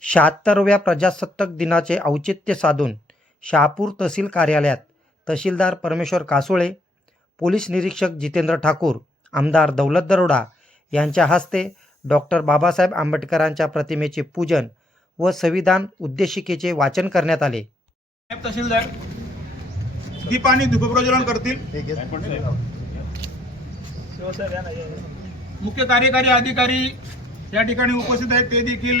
शहात्तरव्या प्रजासत्ताक दिनाचे औचित्य साधून शहापूर तहसील कार्यालयात तहसीलदार परमेश्वर कासोळे पोलीस निरीक्षक जितेंद्र ठाकूर आमदार दौलत दरोडा यांच्या हस्ते डॉक्टर बाबासाहेब आंबेडकरांच्या प्रतिमेचे पूजन व संविधान उद्देशिकेचे वाचन करण्यात आले. तहसीलदार दीप आणि धूपप्रज्वलन करतील. मुख्य कार्यकारी अधिकारी या ठिकाणी उपस्थित आहेत. ते देखील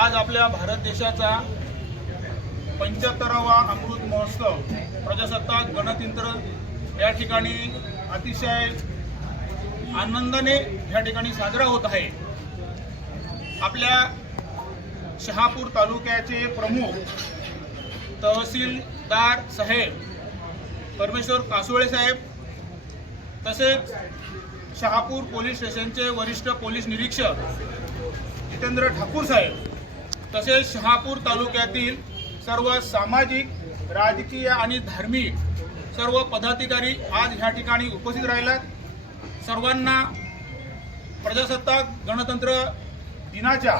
आज आपल्या भारत देशाचा पंच्याहत्तरावा अमृत महोत्सव प्रजासत्ताक गणतंत्र या ठिकाणी अतिशय आनंदाने या ठिकाणी साजरा होत आहे. आपल्या शहापूर तालुक्याचे प्रमुख तहसीलदार साहेब परमेश्वर कासोळे साहेब तसेच शहापूर पोलीस स्टेशनचे वरिष्ठ पोलीस निरीक्षक जितेंद्र ठाकूर साहेब तसेच शहापूर तालुक्यातील सर्व सामाजिक राजकीय आणि धार्मिक सर्व पदाधिकारी आज ह्या ठिकाणी उपस्थित राहिलात. सर्वांना प्रजासत्ताक गणतंत्र दिनाच्या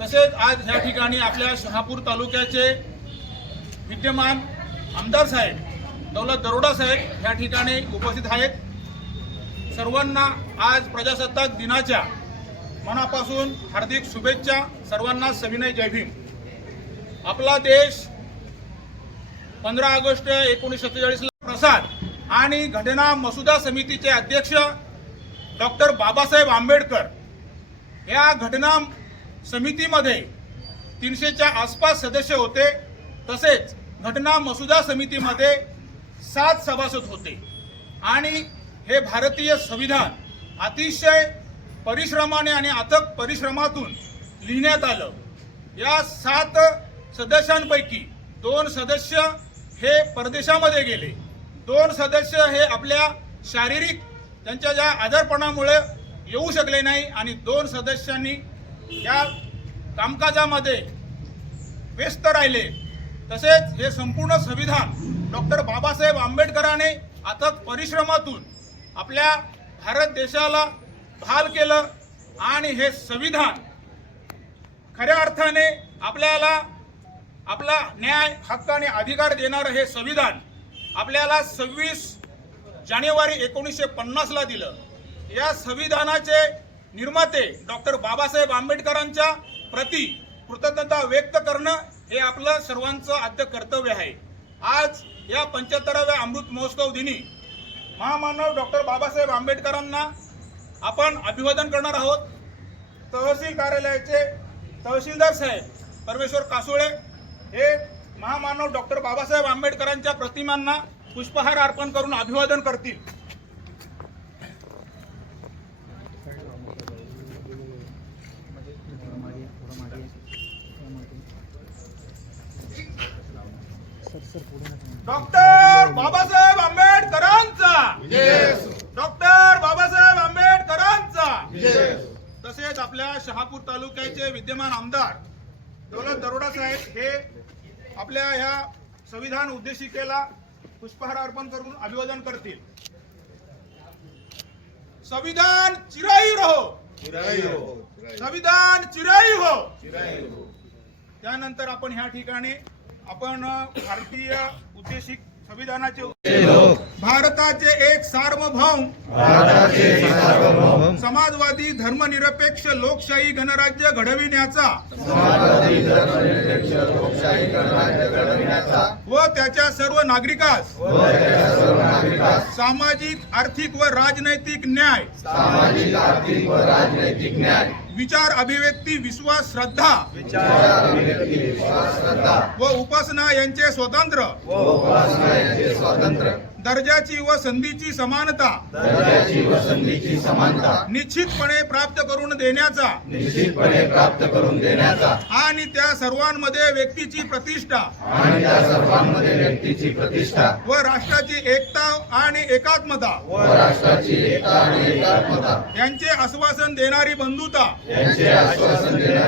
तसेच आज ह्या ठिकाणी आपल्या शहापूर तालुक्याचे विद्यमान आमदार साहेब दौलत दरोडा साहेब ह्या ठिकाणी उपस्थित आहेत. सर्वांना आज प्रजासत्ताक दिनाच्या मनापासून हार्दिक शुभेच्छा सर्वांना सविनय जय भीम. आपला देश पंधरा ऑगस्ट एकोणीसशे सत्तेचाळीसला प्रसाद आणि घटना मसुदा समितीचे अध्यक्ष डॉक्टर बाबासाहेब आंबेडकर या घटना समितीमध्ये तीनशेच्या आसपास सदस्य होते. तसेच घटना मसुदा समितीमध्ये सात सभासद होते. आणि हे भारतीय संविधान अतिशय परिश्रमाने आणि अथक परिश्रमातून लिहिण्यात आलं. या सात सदस्यांपैकी दोन सदस्य हे परदेशामध्ये गेले. दोन सदस्य हे आपल्या शारीरिक त्यांच्या ज्या आजारपणामुळे येऊ शकले नाही आणि दोन सदस्यांनी या कामकाजामध्ये व्यस्त राहिले. तसेच हे संपूर्ण संविधान डॉक्टर बाबासाहेब आंबेडकरांनी अथक परिश्रमातून आपल्या भारत देशाला बहाल केलं आणि हे संविधान खऱ्या अर्थाने आपल्याला आपला न्याय हक्क आणि अधिकार देणारं हे संविधान आपल्याला सव्वीस जानेवारी एकोणीसशे पन्नासला दिलं. या संविधानाचे निर्माते डॉक्टर बाबासाहेब आंबेडकरांच्या प्रती कृतज्ञता व्यक्त करणं हे आपलं सर्वांचं आद्य कर्तव्य आहे. आज या पंच्याहत्तराव्या अमृत महोत्सव दिनी महामानव डॉक्टर बाबासाहेब आंबेडकरांना आपण अभिवादन करणार आहोत. तहसील कार्यालयाचे तहसीलदार साहेब परमेश्वर कासोळे हे महामानव डॉक्टर बाबासाहेब आंबेडकरांच्या प्रतिमांना पुष्पहार अर्पण करून अभिवादन करतील. डॉक्टर बाबासाहेब आंबेडकरांचा डॉक्टर बाबासाहेब आंबेडकरांचा तसेच आपल्या शहापूर तालुक्याचे विद्यमान आमदार. दौलत दरोडा साहेब हे आपल्या ह्या संविधान उद्देशिकेला पुष्पहार अर्पण करून अभिवादन करतील. संविधान चिराई रहो. संविधान चिराई हो. त्यानंतर आपण ह्या ठिकाणी आपण भारतीय उद्देशिक संविधानाचे भारताचे एक सार्वभौम. समाजवादी धर्मनिरपेक्ष लोकशाही गणराज्य घडविण्याचा. व त्याच्या सर्व नागरिकास सामाजिक आर्थिक व राजनैतिक न्याय. विचार अभिव्यक्ती विश्वास श्रद्धा व उपासना यांचे स्वतंत्र. दर्जाची व संधीची समानता. दर्जाची व संधीची समानता. निश्चितपणे प्राप्त करून देण्याचा. निश्चितपणे प्राप्त करून देण्याचा. आणि त्या सर्वांमध्ये व्यक्तीची प्रतिष्ठा. आणि त्या सर्वांमध्ये व्यक्तीची प्रतिष्ठा. व राष्ट्राची एकता आणि एकात्मता. व राष्ट्राची एकता आणि एकात्मता. यांचे आश्वासन देणारी बंधुता. यांचे आश्वासन देणारी बंधुता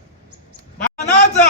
विजयाचा